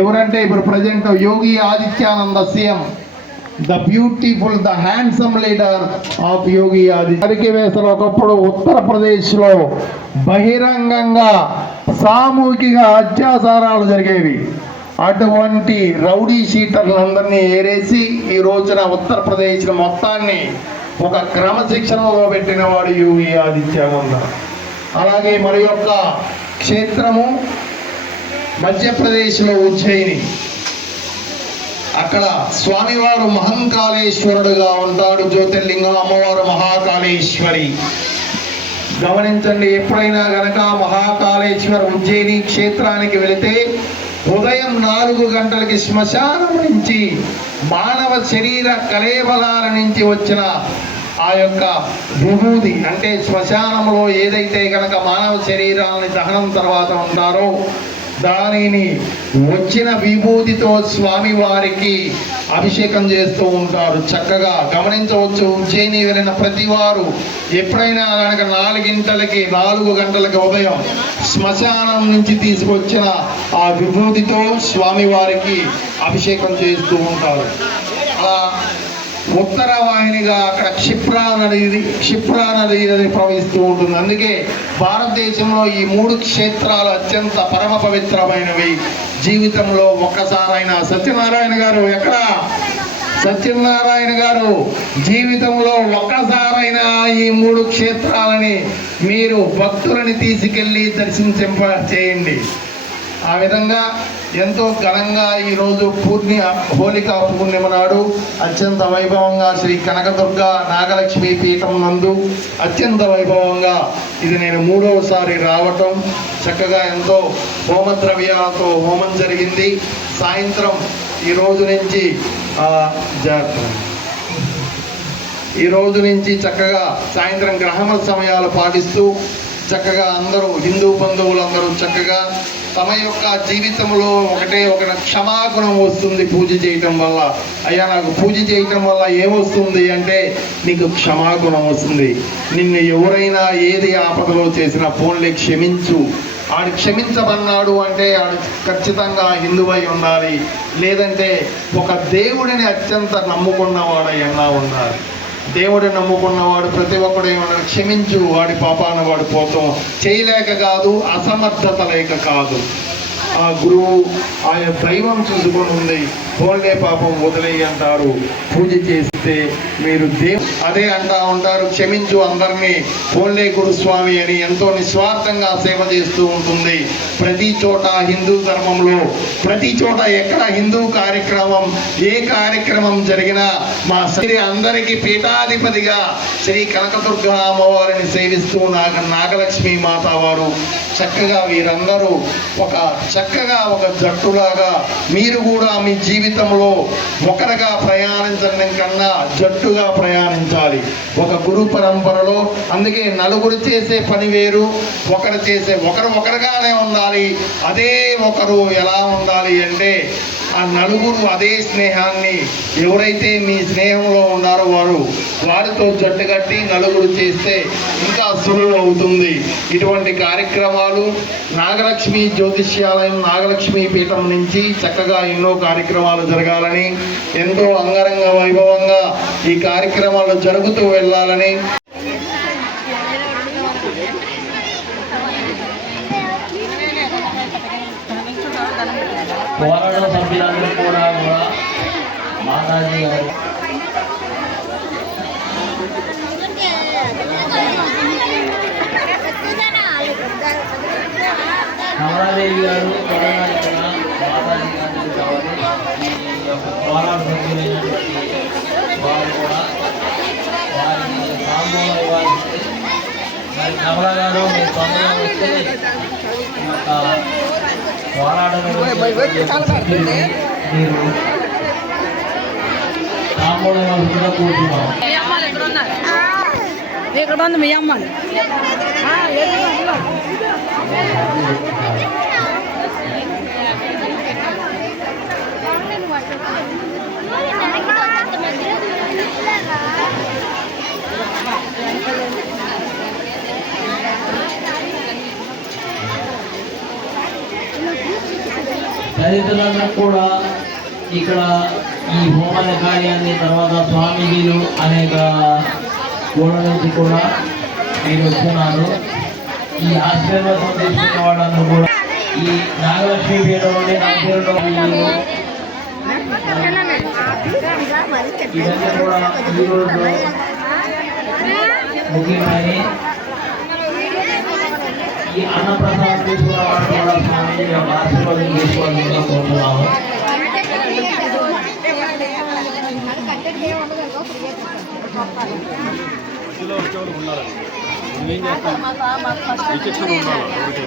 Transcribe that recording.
ఎవరంటే ఇప్పుడు present Yogi Adityananda CM, the beautiful, the handsome leader of Yogi Aditya. వేసలు ఒకప్పుడు ఉత్తరప్రదేశ్లో బహిరంగంగా సామూహిక అత్యాచారాలు జరిగేవి. అటువంటి రౌడీ షీటర్లందరినీ ఏరేసి ఈ రోజున ఉత్తరప్రదేశ్ మొత్తాన్ని ఒక క్రమశిక్షణలో పెట్టిన వాడు యోగి ఆదిత్యానంద. అలాగే మరి యొక్క క్షేత్రము మధ్యప్రదేశ్లో ఉజ్జయిని. అక్కడ స్వామివారు మహంకాళేశ్వరుడుగా ఉంటాడు, జ్యోతిర్లింగం, అమ్మవారు మహాకాళేశ్వరి. గమనించండి, ఎప్పుడైనా గనక మహాకాళేశ్వర ఉజ్జయిని క్షేత్రానికి వెళితే ఉదయం 4 గంటలకి శ్మశానం నుంచి మానవ శరీర కళేబలాల నుంచి వచ్చిన ఆ యొక్క విభూది, అంటే శ్మశానంలో ఏదైతే కనుక మానవ శరీరాలని దహనం తర్వాత ఉంటారో దానిని వచ్చిన విభూతితో స్వామి వారికి అభిషేకం చేస్తూ ఉంటారు. చక్కగా గమనించవచ్చు. ఉజ్జయిని వెళ్ళిన ప్రతి వారు ఎప్పుడైనా కనుక 4 గంటలకి ఉదయం శ్మశానం నుంచి తీసుకొచ్చిన ఆ విభూతితో స్వామి వారికి అభిషేకం చేస్తూ ఉంటారు. అలా ఉత్తర వాహినిగా అక్కడ క్షిప్రా నది ప్రవహిస్తూ ఉంటుంది. అందుకే భారతదేశంలో ఈ 3 క్షేత్రాలు అత్యంత పరమ పవిత్రమైనవి. జీవితంలో ఒక్కసారైనా సత్యనారాయణ గారు జీవితంలో ఒక్కసారైనా ఈ 3 క్షేత్రాలని మీరు భక్తులని తీసుకెళ్ళి దర్శించింప చేయండి. ఆ విధంగా ఎంతో ఘనంగా ఈరోజు హోళికా పూర్ణిమ నాడు అత్యంత వైభవంగా శ్రీ కనకదుర్గ నాగలక్ష్మి పీఠం నందు అత్యంత వైభవంగా ఇది నేను 3వసారి రావటం. చక్కగా ఎంతో హోమద్రవ్యాలతో హోమం జరిగింది. సాయంత్రం ఈ రోజు నుంచి చక్కగా సాయంత్రం గ్రహణ సమయాలు పాటిస్తూ చక్కగా అందరూ హిందూ బంధువులందరూ చక్కగా తమ యొక్క జీవితంలో ఒక క్షమాగుణం వస్తుంది పూజ చేయటం వల్ల. అయ్యా, నాకు పూజ చేయటం వల్ల ఏమొస్తుంది అంటే నీకు క్షమాగుణం వస్తుంది. నిన్ను ఎవరైనా ఏది ఆపదలో చేసినా ఫోన్లే క్షమించు. ఆడు క్షమించబన్నాడు అంటే ఆడు ఖచ్చితంగా హిందువై ఉండాలి, లేదంటే ఒక దేవుడిని అత్యంత నమ్ముకున్నవాడైనా ఉండాలి. దేవుడు నమ్ముకున్నవాడు ప్రతి ఒక్కడు క్షమించు, వాడి పాపాన వాడు పోతాం. చేయలేక కాదు, అసమర్థత లేక కాదు. ఆ గురువు ఆయన దైవం చూసుకొని ఉంది. ఫోన్లే పాపం వదిలేయి అంటారు. పూజ చేస్తే మీరు అదే అంటా ఉంటారు, క్షమించు అందరినీ, ఫోన్లే గురుస్వామి అని ఎంతో నిస్వార్థంగా సేవ చేస్తూ ఉంటుంది. ప్రతి చోట హిందూ ధర్మంలో ప్రతి చోట ఎక్కడ హిందూ కార్యక్రమం ఏ కార్యక్రమం జరిగినా మా శ్రీ అందరికీ పీఠాధిపతిగా శ్రీ కనకదుర్గ అమ్మవారిని సేవిస్తూ నాగలక్ష్మి మాత వారు చక్కగా వీరందరూ చక్కగా ఒక జట్టులాగా మీరు కూడా మీ జీవితంలో ఒకరిగా ప్రయాణించడం కన్నా జట్టుగా ప్రయాణించాలి ఒక గురు పరంపరలో. అందుకే నలుగురు చేసే పని వేరు, ఒకరుగానే ఉండాలి. అదే ఒకరు ఎలా ఉండాలి అంటే ఆ నలుగురు అదే స్నేహాన్ని ఎవరైతే మీ స్నేహంలో ఉన్నారో వారితో జట్టు కట్టి నలుగురు చేస్తే ఇంకా సులువు అవుతుంది. ఇటువంటి కార్యక్రమాలు నాగలక్ష్మి జ్యోతిష్యాలయం నాగలక్ష్మి పీఠం నుంచి చక్కగా ఎన్నో కార్యక్రమాలు జరగాలని, ఎంతో అంగరంగ వైభవంగా ఈ కార్యక్రమాలు జరుగుతూ వెళ్ళాలని పోరాట సభ్యులందరూ కూడా మాతాజీ గారు కమలాదేవి గారు మాతాజీ గారికి కావాలి. ఈ యొక్క పోరాట సభ్యులైనటువంటి వారు కూడా వారికి సాంబోలో ఇవ్వాల్సింది. మరి కమలా గారు మీరు తొందరగా వస్తే ఈ యొక్క పోరాటం మీరు సాంబోలో ఇవ్వాల్సిందిగా కూర్చున్నాం. ఇక్కడ ఉంది మీ అమ్మాయి తదితరులందరూ కూడా ఇక్కడ ఈ హోమన కార్యాన్ని తర్వాత స్వామీజీలు అనేక గోడ నుంచి కూడా మీరు వస్తున్నారు. ఈ ఆశీర్వాదం తీసుకున్న వాళ్ళందరూ కూడా ఈ నాగలక్ష్మి పేరు నుండి ఇవన్నీ కూడా ఈరోజు ముఖ్యమైన ఈ అన్నప్రసాదం తీసుకున్న వాళ్ళు కూడా స్వామి యొక్క ఆశీర్వాదం తీసుకోవాలని కోరుతున్నాము. ఉండాలి. ఏం చేస్తాం? విచక్షణ ఉండాలి.